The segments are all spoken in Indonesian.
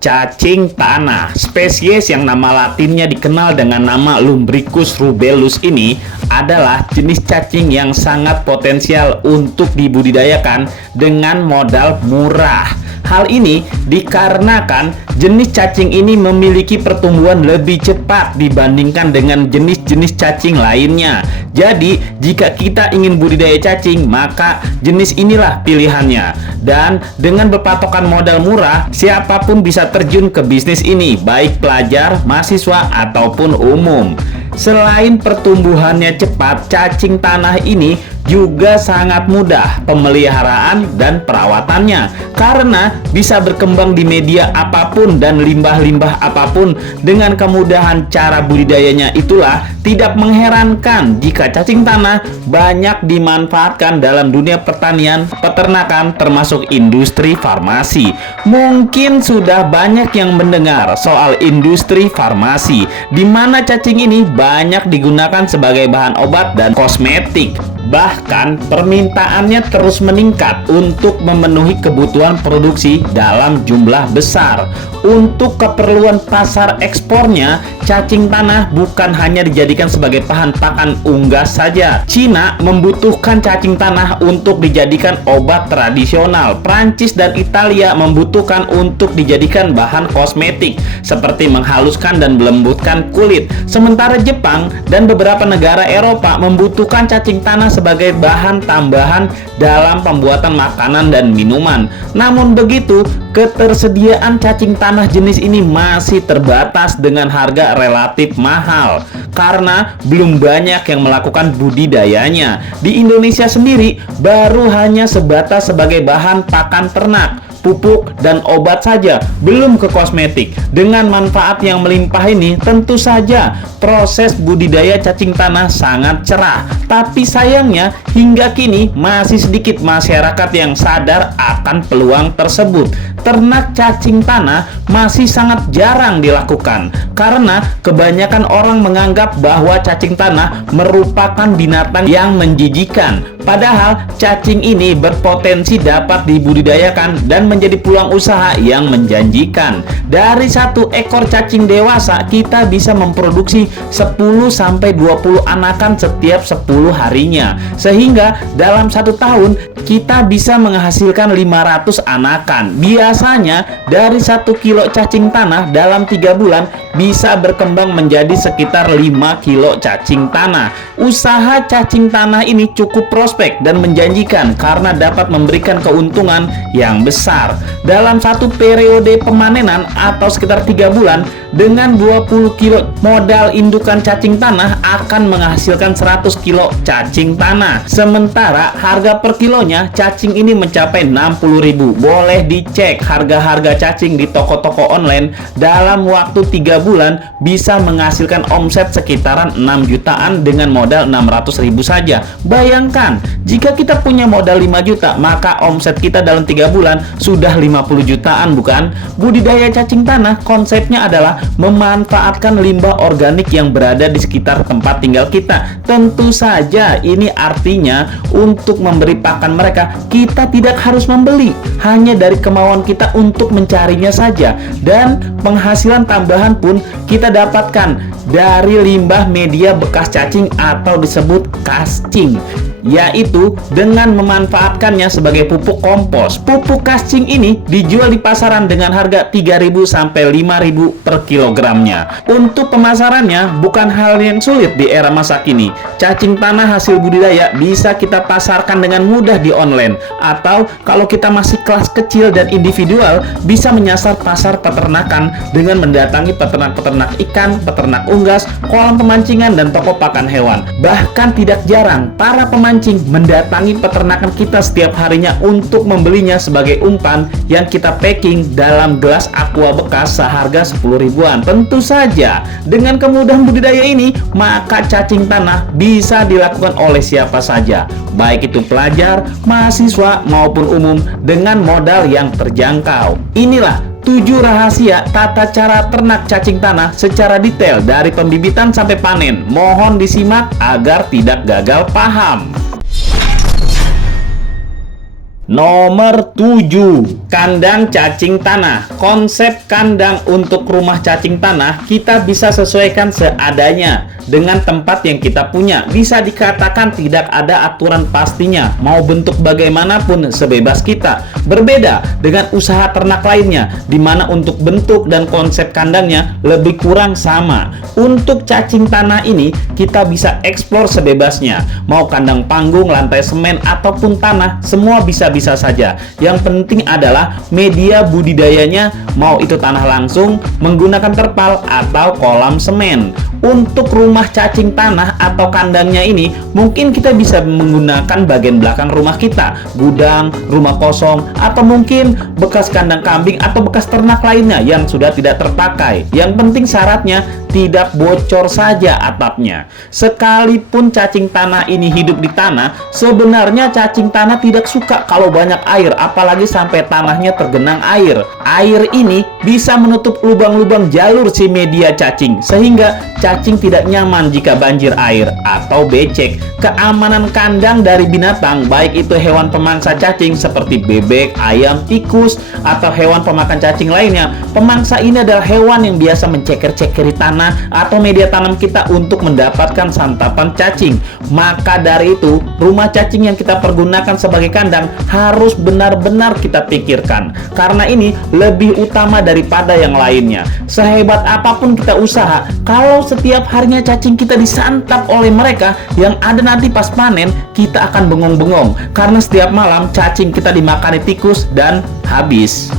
Cacing tanah, spesies yang nama latinnya dikenal dengan nama Lumbricus rubellus ini adalah jenis cacing yang sangat potensial untuk dibudidayakan dengan modal murah. Hal ini dikarenakan jenis cacing ini memiliki pertumbuhan lebih cepat dibandingkan dengan jenis-jenis cacing lainnya. Jadi, jika kita ingin budidaya cacing, maka jenis inilah pilihannya. Dan dengan berpatokan modal murah, siapapun bisa terjun ke bisnis ini, baik pelajar, mahasiswa, ataupun umum. Selain pertumbuhannya cepat, cacing tanah ini juga sangat mudah pemeliharaan dan perawatannya karena bisa berkembang di media apapun dan limbah-limbah apapun. Dengan kemudahan cara budidayanya itulah tidak mengherankan jika cacing tanah banyak dimanfaatkan dalam dunia pertanian, peternakan, termasuk industri farmasi. Mungkin sudah banyak yang mendengar soal industri farmasi, di mana cacing ini banyak digunakan sebagai bahan obat dan kosmetik. Bahkan permintaannya terus meningkat untuk memenuhi kebutuhan produksi dalam jumlah besar. Untuk keperluan pasar ekspornya, cacing tanah bukan hanya dijadikan sebagai bahan pakan unggas saja. Cina membutuhkan cacing tanah untuk dijadikan obat tradisional. Prancis dan Italia membutuhkan untuk dijadikan bahan kosmetik seperti menghaluskan dan melembutkan kulit. Sementara Jepang dan beberapa negara Eropa membutuhkan cacing tanah sebagai bahan tambahan dalam pembuatan makanan dan minuman. Namun begitu, ketersediaan cacing tanah jenis ini masih terbatas dengan harga relatif mahal karena belum banyak yang melakukan budidayanya. Di Indonesia sendiri baru hanya sebatas sebagai bahan pakan ternak, pupuk, dan obat saja, belum ke kosmetik. Dengan manfaat yang melimpah ini, tentu saja proses budidaya cacing tanah sangat cerah. Tapi sayangnya, hingga kini masih sedikit masyarakat yang sadar akan peluang tersebut. Ternak cacing tanah masih sangat jarang dilakukan karena kebanyakan orang menganggap bahwa cacing tanah merupakan binatang yang menjijikan. Padahal cacing ini berpotensi dapat dibudidayakan dan menjadi peluang usaha yang menjanjikan. Dari satu ekor cacing dewasa, kita bisa memproduksi 10-20 anakan setiap 10 harinya. Sehingga dalam 1 tahun kita bisa menghasilkan 500 anakan. Biasanya dari 1 kilo cacing tanah dalam 3 bulan bisa berkembang menjadi sekitar 5 kilo cacing tanah. Usaha cacing tanah ini cukup prospek dan menjanjikan karena dapat memberikan keuntungan yang besar. Dalam satu periode pemanenan atau sekitar 3 bulan, dengan 20 kilo modal indukan cacing tanah akan menghasilkan 100 kilo cacing tanah. Sementara harga per kilonya cacing ini mencapai 60.000. Boleh dicek harga-harga cacing di toko-toko online. Dalam waktu 3 bulan bisa menghasilkan omset sekitaran 6 jutaan dengan modal 600.000 saja. Bayangkan, jika kita punya modal 5 juta, maka omset kita dalam 3 bulan sudah 50 jutaan, bukan? Budidaya cacing tanah konsepnya adalah memanfaatkan limbah organik yang berada di sekitar tempat tinggal kita. Tentu saja ini artinya untuk memberi pakan mereka, kita tidak harus membeli, hanya dari kemauan kita untuk mencarinya saja. Dan penghasilan tambahan pun kita dapatkan dari limbah media bekas cacing atau disebut kascing, yaitu dengan memanfaatkannya sebagai pupuk kompos. Pupuk kascing ini dijual di pasaran dengan harga 3.000 sampai 5.000 per kilogramnya. Untuk pemasarannya bukan hal yang sulit di era masa kini. Cacing tanah hasil budidaya bisa kita pasarkan dengan mudah di online, atau kalau kita masih kelas kecil dan individual bisa menyasar pasar peternakan dengan mendatangi peternak-peternak ikan, peternak unggas, kolam pemancingan, dan toko pakan hewan. Bahkan tidak jarang para pemancing mendatangi peternakan kita setiap harinya untuk membelinya sebagai umpan yang kita packing dalam gelas aqua bekas seharga 10 ribuan. Tentu saja dengan kemudahan budidaya ini, maka cacing tanah bisa dilakukan oleh siapa saja, baik itu pelajar, mahasiswa, maupun umum dengan modal yang terjangkau. Inilah 7 rahasia tata cara ternak cacing tanah secara detail dari pembibitan sampai panen. Mohon disimak agar tidak gagal paham. Nomor 7, kandang cacing tanah. Konsep kandang untuk rumah cacing tanah kita bisa sesuaikan seadanya dengan tempat yang kita punya. Bisa dikatakan tidak ada aturan pastinya, mau bentuk bagaimanapun sebebas kita. Berbeda dengan usaha ternak lainnya, di mana untuk bentuk dan konsep kandangnya lebih kurang sama. Untuk cacing tanah ini kita bisa eksplor sebebasnya, mau kandang panggung, lantai semen, ataupun tanah, semua bisa-bisa saja. Yang penting adalah media budidayanya, mau itu tanah langsung, menggunakan terpal, atau kolam semen. Untuk rumah cacing tanah atau kandangnya ini, mungkin kita bisa menggunakan bagian belakang rumah kita, gudang, rumah kosong, atau mungkin bekas kandang kambing atau bekas ternak lainnya yang sudah tidak terpakai. Yang penting syaratnya tidak bocor saja atapnya. Sekalipun cacing tanah ini hidup di tanah, sebenarnya cacing tanah tidak suka kalau banyak air, apalagi sampai tanahnya tergenang air. Air ini bisa menutup lubang-lubang jalur si media cacing, sehingga cacing tidak nyaman jika banjir air atau becek. Keamanan kandang dari binatang, baik itu hewan pemangsa cacing seperti bebek, ayam, tikus, atau hewan pemakan cacing lainnya. Pemangsa ini adalah hewan yang biasa menceker-cekeri tanah atau media tanam kita untuk mendapatkan santapan cacing. Maka dari itu, rumah cacing yang kita pergunakan sebagai kandang harus benar-benar kita pikirkan, karena ini lebih utama daripada yang lainnya. Sehebat apapun kita usaha, kalau setiap harinya cacing kita disantap oleh mereka, yang ada nanti pas panen kita akan bengong-bengong karena setiap malam cacing kita dimakani tikus dan habis.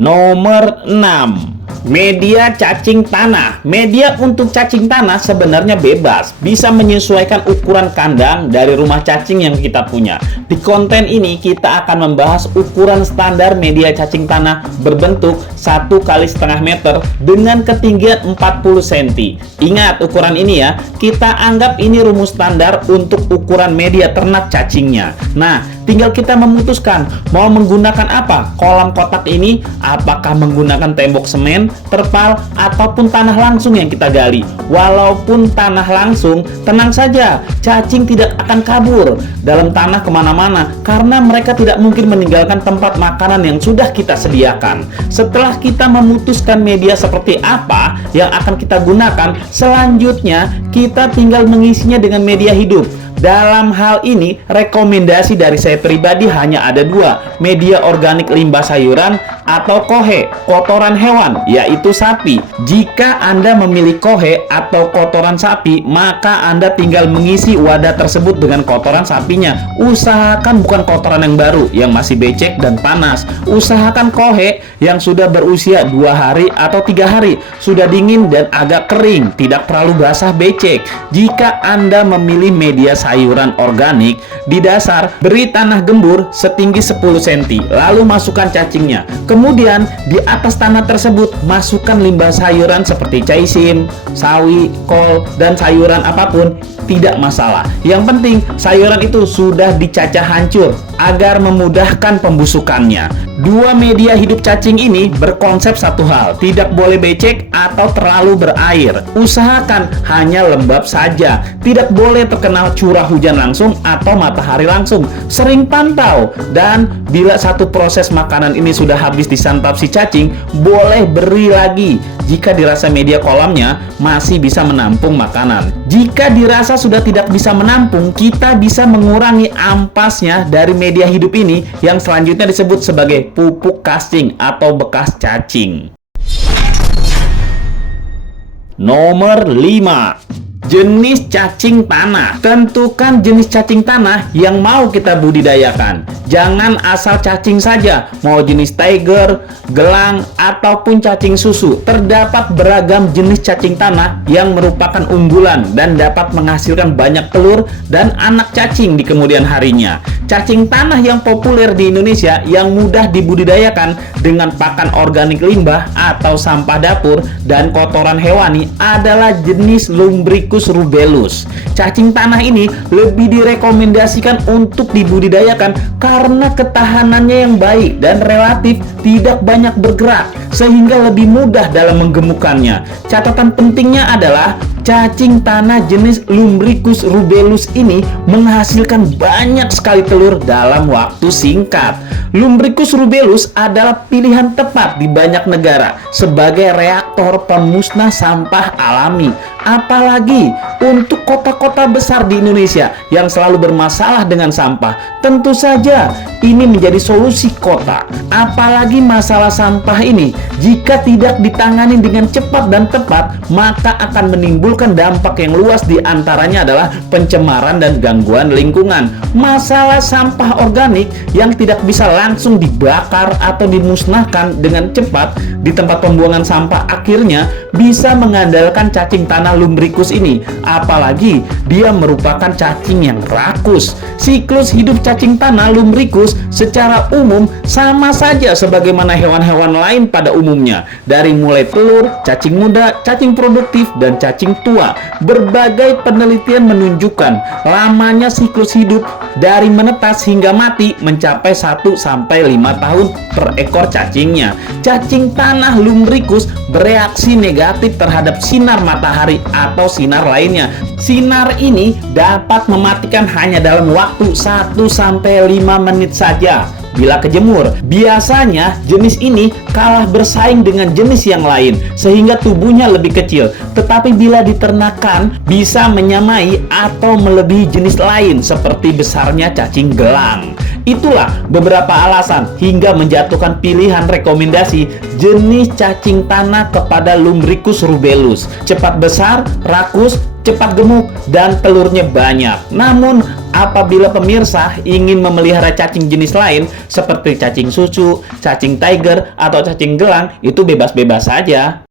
Nomor 6, media cacing tanah. Media untuk cacing tanah sebenarnya bebas, bisa menyesuaikan ukuran kandang dari rumah cacing yang kita punya. Di konten ini kita akan membahas ukuran standar media cacing tanah berbentuk 1 kali setengah meter dengan ketinggian 40 cm. Ingat ukuran ini ya, kita anggap ini rumus standar untuk ukuran media ternak cacingnya. Nah, tinggal kita memutuskan mau menggunakan apa. Kolam kotak ini apakah menggunakan tembok semen, terpal, ataupun tanah langsung yang kita gali. Walaupun tanah langsung, tenang saja, cacing tidak akan kabur dalam tanah kemana-mana, karena mereka tidak mungkin meninggalkan tempat makanan yang sudah kita sediakan. Setelah kita memutuskan media seperti apa yang akan kita gunakan, selanjutnya kita tinggal mengisinya dengan media hidup. Dalam hal ini, rekomendasi dari saya pribadi hanya ada 2, media organik limbah sayuran atau kohe, kotoran hewan, yaitu sapi. Jika Anda memilih kohe atau kotoran sapi, maka Anda tinggal mengisi wadah tersebut dengan kotoran sapinya. Usahakan bukan kotoran yang baru, yang masih becek dan panas. Usahakan kohe yang sudah berusia 2 hari atau 3 hari, sudah dingin dan agak kering, tidak terlalu basah becek. Jika Anda memilih media sayuran organik, di dasar beri tanah gembur setinggi 10 cm, lalu masukkan cacingnya. Kemudian di atas tanah tersebut masukkan limbah sayuran seperti caisim, sawi, kol, dan sayuran apapun, tidak masalah. Yang penting sayuran itu sudah dicacah hancur agar memudahkan pembusukannya. 2 media hidup cacing ini berkonsep satu hal, tidak boleh becek atau terlalu berair. Usahakan hanya lembab saja, tidak boleh terkena curah hujan langsung atau matahari langsung. Sering pantau, dan bila satu proses makanan ini sudah habis disantap si cacing, boleh beri lagi jika dirasa media kolamnya masih bisa menampung makanan. Jika dirasa sudah tidak bisa menampung, kita bisa mengurangi ampasnya dari media hidup ini yang selanjutnya disebut sebagai pupuk cacing atau bekas cacing. Nomor 5, jenis cacing tanah. Tentukan jenis cacing tanah yang mau kita budidayakan. Jangan asal cacing saja, mau jenis tiger, gelang, ataupun cacing susu. Terdapat beragam jenis cacing tanah yang merupakan unggulan dan dapat menghasilkan banyak telur dan anak cacing di kemudian harinya. Cacing tanah yang populer di Indonesia yang mudah dibudidayakan dengan pakan organik limbah atau sampah dapur dan kotoran hewani adalah jenis Lumbricus rubellus. Cacing tanah ini lebih direkomendasikan untuk dibudidayakan karena ketahanannya yang baik dan relatif tidak banyak bergerak. sehingga lebih mudah dalam menggemukkannya. Catatan pentingnya adalah cacing tanah jenis Lumbricus rubellus ini menghasilkan banyak sekali telur dalam waktu singkat. Lumbricus rubellus adalah pilihan tepat di banyak negara sebagai reaktor pemusnah sampah alami. Apalagi untuk kota-kota besar di Indonesia yang selalu bermasalah dengan sampah. Tentu saja ini menjadi solusi kota. Apalagi masalah sampah ini, jika tidak ditangani dengan cepat dan tepat, maka akan menimbulkan dampak yang luas, di antaranya adalah pencemaran dan gangguan lingkungan. Masalah sampah organik yang tidak bisa langsung dibakar atau dimusnahkan dengan cepat di tempat pembuangan sampah akhirnya bisa mengandalkan cacing tanah Lumbricus ini. Apalagi dia merupakan cacing yang rakus. Siklus hidup cacing tanah Lumbricus secara umum sama saja sebagaimana hewan-hewan lain pada umumnya, dari mulai telur, cacing muda, cacing produktif, dan cacing tua. Berbagai penelitian menunjukkan lamanya siklus hidup dari menetas hingga mati mencapai 1-5 tahun per ekor cacingnya. Cacing tanah Lumbricus bereaksi negatif terhadap sinar matahari atau sinar lainnya. Sinar ini dapat mematikan hanya dalam waktu 1-5 menit saja bila kejemur. Biasanya jenis ini kalah bersaing dengan jenis yang lain sehingga tubuhnya lebih kecil, tetapi bila diternakan bisa menyamai atau melebihi jenis lain seperti besarnya cacing gelang. Itulah beberapa alasan hingga menjatuhkan pilihan rekomendasi jenis cacing tanah kepada Lumbricus rubellus. Cepat besar, rakus, cepat gemuk, dan telurnya banyak. Namun apabila pemirsa ingin memelihara cacing jenis lain seperti cacing susu, cacing tiger, atau cacing gelang, itu bebas-bebas saja.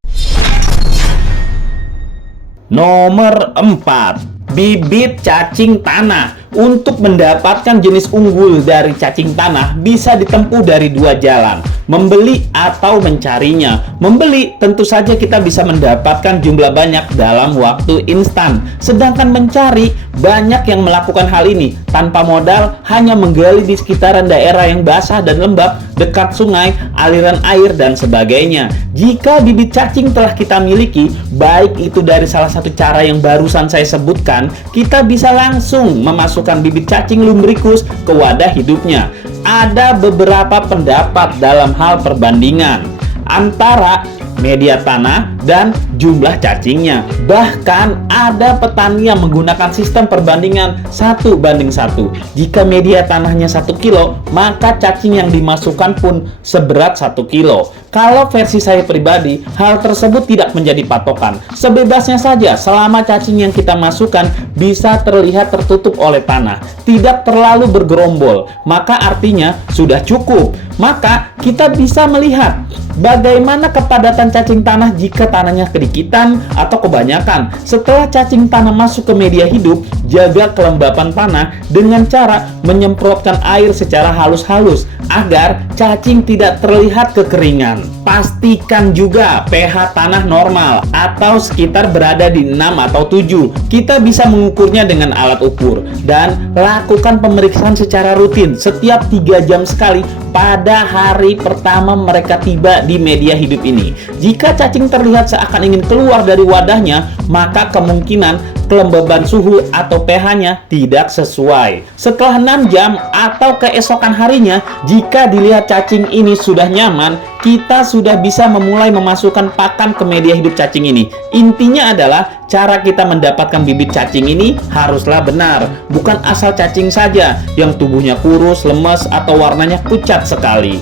Nomor 4, bibit cacing tanah. Untuk mendapatkan jenis unggul dari cacing tanah bisa ditempuh dari dua jalan, membeli atau mencarinya. Membeli tentu saja kita bisa mendapatkan jumlah banyak dalam waktu instan. Sedangkan mencari, banyak yang melakukan hal ini tanpa modal, hanya menggali di sekitaran daerah yang basah dan lembab, dekat sungai, aliran air, dan sebagainya. Jika bibit cacing telah kita miliki, baik itu dari salah satu cara yang barusan saya sebutkan, kita bisa langsung memasukkan bibit cacing Lumbricus ke wadah hidupnya. Ada beberapa pendapat dalam hal perbandingan antara media tanah dan jumlah cacingnya. Bahkan ada petani yang menggunakan sistem perbandingan 1:1. Jika media tanahnya 1 kilo, maka cacing yang dimasukkan pun seberat 1 kilo. Kalau versi saya pribadi, hal tersebut tidak menjadi patokan. Sebebasnya saja selama cacing yang kita masukkan bisa terlihat tertutup oleh tanah, tidak terlalu bergerombol, maka artinya sudah cukup. Maka kita bisa melihat bagaimana kepadatan cacing tanah jika tanahnya kedikitan atau kebanyakan. Setelah cacing tanah masuk ke media hidup, jaga kelembapan tanah dengan cara menyemprotkan air secara halus-halus agar cacing tidak terlihat kekeringan. Pastikan juga pH tanah normal atau sekitar berada di 6 atau 7. Kita bisa mengukurnya dengan alat ukur dan lakukan pemeriksaan secara rutin setiap 3 jam sekali pada hari pertama mereka tiba di media hidup ini. Jika cacing terlihat seakan ingin keluar dari wadahnya, maka kemungkinan kelembaban suhu atau pH-nya tidak sesuai. Setelah 6 jam atau keesokan harinya, jika dilihat cacing ini sudah nyaman, kita sudah bisa memulai memasukkan pakan ke media hidup cacing ini. Intinya adalah cara kita mendapatkan bibit cacing ini haruslah benar, bukan asal cacing saja yang tubuhnya kurus, lemes, atau warnanya pucat sekali.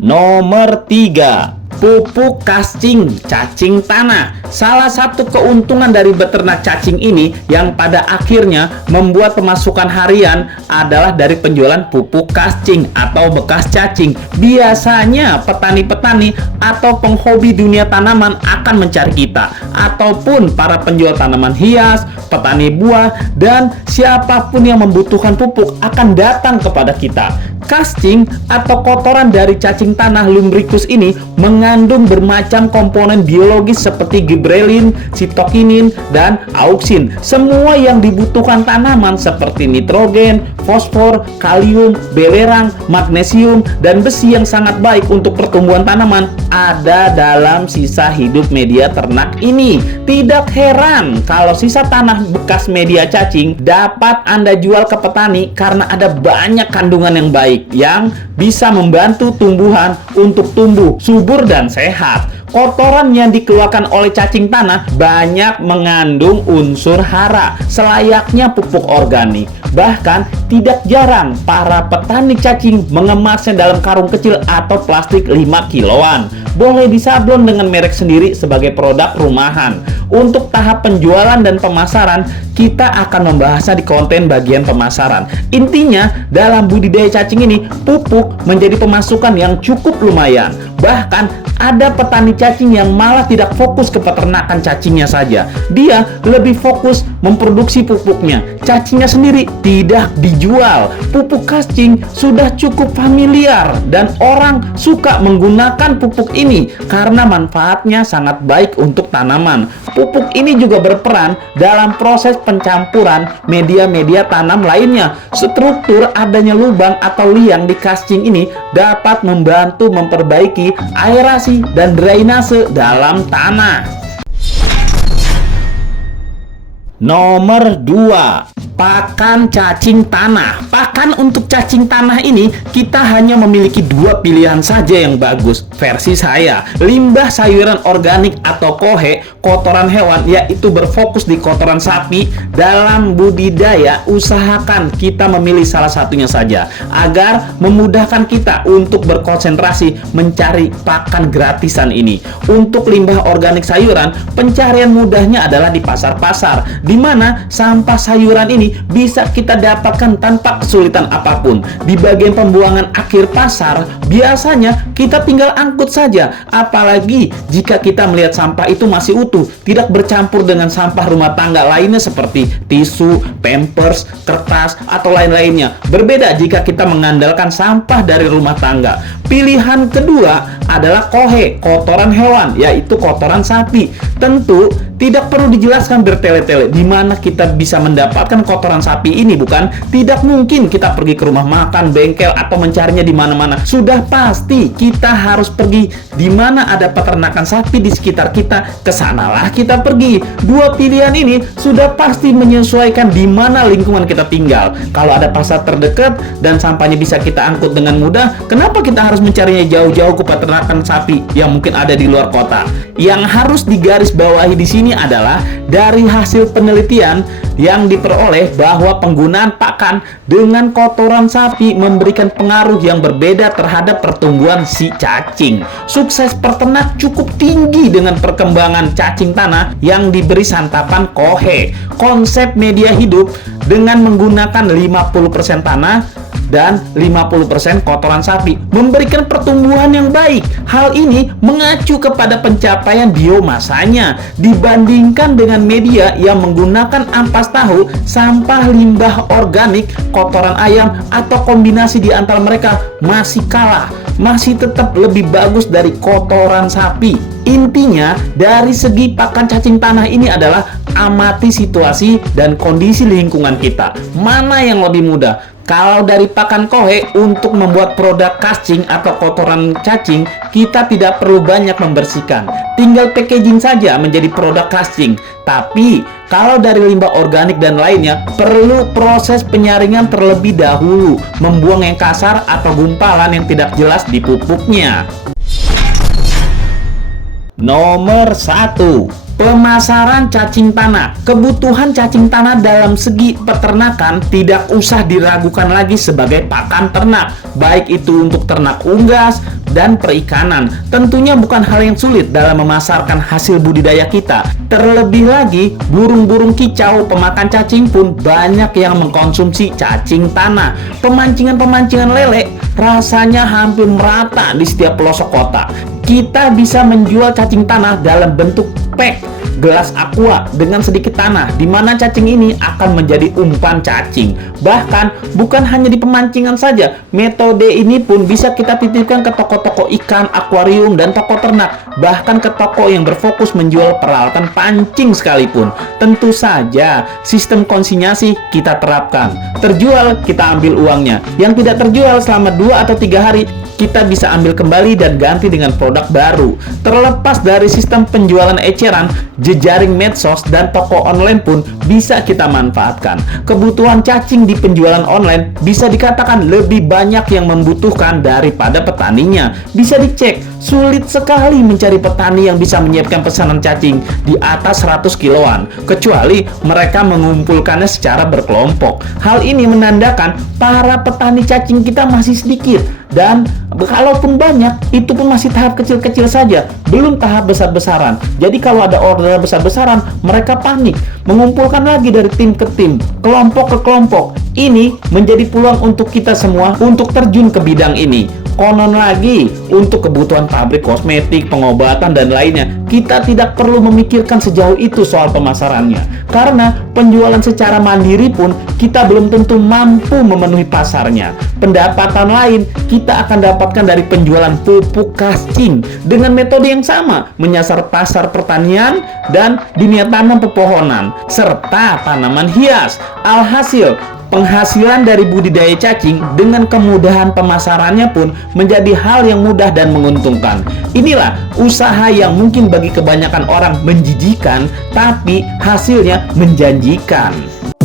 Nomor 3, pupuk cacing cacing tanah. Salah satu keuntungan dari beternak cacing ini yang pada akhirnya membuat pemasukan harian adalah dari penjualan pupuk cacing atau bekas cacing. Biasanya petani-petani atau penghobi dunia tanaman akan mencari kita, ataupun para penjual tanaman hias, petani buah, dan siapapun yang membutuhkan pupuk akan datang kepada kita. Casting atau kotoran dari cacing tanah lumbricus ini mengandung bermacam komponen biologis seperti giberellin, sitokinin, dan auksin. Semua yang dibutuhkan tanaman seperti nitrogen, fosfor, kalium, belerang, magnesium, dan besi yang sangat baik untuk pertumbuhan tanaman ada dalam sisa hidup media ternak ini. Tidak heran kalau sisa tanah bekas media cacing dapat Anda jual ke petani karena ada banyak kandungan yang baik yang bisa membantu tumbuhan untuk tumbuh subur dan sehat. Kotoran yang dikeluarkan oleh cacing tanah banyak mengandung unsur hara, selayaknya pupuk organik. Bahkan tidak jarang para petani cacing mengemasnya dalam karung kecil atau plastik 5 kiloan. Boleh disablon dengan merek sendiri sebagai produk rumahan. Untuk tahap penjualan dan pemasaran, kita akan membahasnya di konten bagian pemasaran. Intinya, dalam budidaya cacing ini, pupuk menjadi pemasukan yang cukup lumayan. Bahkan, ada petani cacing yang malah tidak fokus ke peternakan cacingnya saja. Dia lebih fokus memproduksi pupuknya. Cacingnya sendiri tidak dijual. Pupuk cacing sudah cukup familiar dan orang suka menggunakan pupuk ini karena manfaatnya sangat baik untuk tanaman. Pupuk ini juga berperan dalam proses pencampuran media-media tanam lainnya. Struktur adanya lubang atau liang di cacing ini dapat membantu memperbaiki aerasi dan drainase dalam tanah. Nomor 2, pakan cacing tanah. Pakan untuk cacing tanah ini kita hanya memiliki 2 pilihan saja yang bagus. Versi saya, limbah sayuran organik atau kohe, kotoran hewan, yaitu berfokus di kotoran sapi. Dalam budidaya, usahakan kita memilih salah satunya saja agar memudahkan kita untuk berkonsentrasi mencari pakan gratisan ini. Untuk limbah organik sayuran, pencarian mudahnya adalah di pasar-pasar, di mana sampah sayuran ini bisa kita dapatkan tanpa kesulitan apapun. Di bagian pembuangan akhir pasar, biasanya kita tinggal angkut saja. Apalagi jika kita melihat sampah itu masih utuh, tidak bercampur dengan sampah rumah tangga lainnya seperti tisu, pampers, kertas, atau lain-lainnya. Berbeda jika kita mengandalkan sampah dari rumah tangga. Pilihan kedua adalah kohe, kotoran hewan, yaitu kotoran sapi. Tentu tidak perlu dijelaskan bertele-tele di mana kita bisa mendapatkan kotoran sapi ini, bukan? Tidak mungkin kita pergi ke rumah makan, bengkel, atau mencarinya di mana-mana. Sudah pasti kita harus pergi di mana ada peternakan sapi di sekitar kita. Kesanalah kita pergi. 2 pilihan ini sudah pasti menyesuaikan di mana lingkungan kita tinggal. Kalau ada pasar terdekat dan sampahnya bisa kita angkut dengan mudah, kenapa kita harus mencarinya jauh-jauh ke peternakan sapi yang mungkin ada di luar kota? Yang harus digarisbawahi di sini adalah dari hasil penelitian yang diperoleh bahwa penggunaan pakan dengan kotoran sapi memberikan pengaruh yang berbeda terhadap pertumbuhan si cacing. Sukses peternak cukup tinggi dengan perkembangan cacing tanah yang diberi santapan kohe. Konsep media hidup dengan menggunakan 50% tanah dan 50% kotoran sapi memberikan pertumbuhan yang baik. Hal ini mengacu kepada pencapaian biomasanya dibandingkan dengan media yang menggunakan ampas tahu, sampah limbah organik, kotoran ayam, atau kombinasi di antara mereka masih kalah, masih tetap lebih bagus dari kotoran sapi. Intinya, dari segi pakan cacing tanah ini adalah amati situasi dan kondisi lingkungan kita. Mana yang lebih mudah? Kalau dari pakan kohe untuk membuat produk cacing atau kotoran cacing, kita tidak perlu banyak membersihkan. Tinggal packaging saja menjadi produk cacing. Tapi, kalau dari limbah organik dan lainnya, perlu proses penyaringan terlebih dahulu, membuang yang kasar atau gumpalan yang tidak jelas di pupuknya. Nomor 1, pemasaran cacing tanah. Kebutuhan cacing tanah dalam segi peternakan tidak usah diragukan lagi sebagai pakan ternak, baik itu untuk ternak unggas dan perikanan. Tentunya bukan hal yang sulit dalam memasarkan hasil budidaya kita. Terlebih lagi, burung-burung kicau pemakan cacing pun banyak yang mengkonsumsi cacing tanah. Pemancingan-pemancingan lele rasanya hampir merata di setiap pelosok kota. Kita bisa menjual cacing tanah dalam bentuk pack gelas aqua dengan sedikit tanah, di mana cacing ini akan menjadi umpan cacing. Bahkan bukan hanya di pemancingan saja, metode ini pun bisa kita titipkan ke toko-toko ikan, akuarium, dan toko ternak, bahkan ke toko yang berfokus menjual peralatan pancing sekalipun. Tentu saja sistem konsinyasi kita terapkan. Terjual, kita ambil uangnya. Yang tidak terjual selama 2 atau 3 hari, kita bisa ambil kembali dan ganti dengan produk baru. Terlepas dari sistem penjualan eceran, jejaring medsos dan toko online pun bisa kita manfaatkan. Kebutuhan cacing di penjualan online bisa dikatakan lebih banyak yang membutuhkan daripada petaninya. Bisa dicek, sulit sekali mencari petani yang bisa menyiapkan pesanan cacing di atas 100 kiloan, kecuali mereka mengumpulkannya secara berkelompok. Hal ini menandakan para petani cacing kita masih sedikit, dan kalaupun banyak, itu pun masih tahap kecil-kecil saja, belum tahap besar-besaran. Jadi kalau ada order besar-besaran, mereka panik, mengumpulkan lagi dari tim ke tim, kelompok ke kelompok. Ini menjadi peluang untuk kita semua untuk terjun ke bidang ini. Konon lagi, untuk kebutuhan pabrik kosmetik, pengobatan, dan lainnya, kita tidak perlu memikirkan sejauh itu soal pemasarannya. Karena penjualan secara mandiri pun kita belum tentu mampu memenuhi pasarnya. Pendapatan lain kita akan dapatkan dari penjualan pupuk cacing dengan metode yang sama, menyasar pasar pertanian dan dunia tanam pepohonan, serta tanaman hias. Alhasil, penghasilan dari budidaya cacing dengan kemudahan pemasarannya pun menjadi hal yang mudah dan menguntungkan. Inilah usaha yang mungkin bagi kebanyakan orang menjijikan, tapi hasilnya menjanjikan.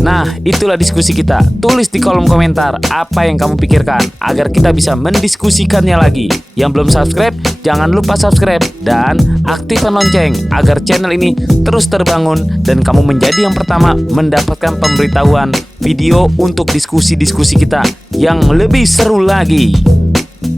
Nah, itulah diskusi kita. Tulis di kolom komentar apa yang kamu pikirkan agar kita bisa mendiskusikannya lagi. Yang belum subscribe, jangan lupa subscribe dan aktifkan lonceng agar channel ini terus terbangun dan kamu menjadi yang pertama mendapatkan pemberitahuan video untuk diskusi-diskusi kita yang lebih seru lagi.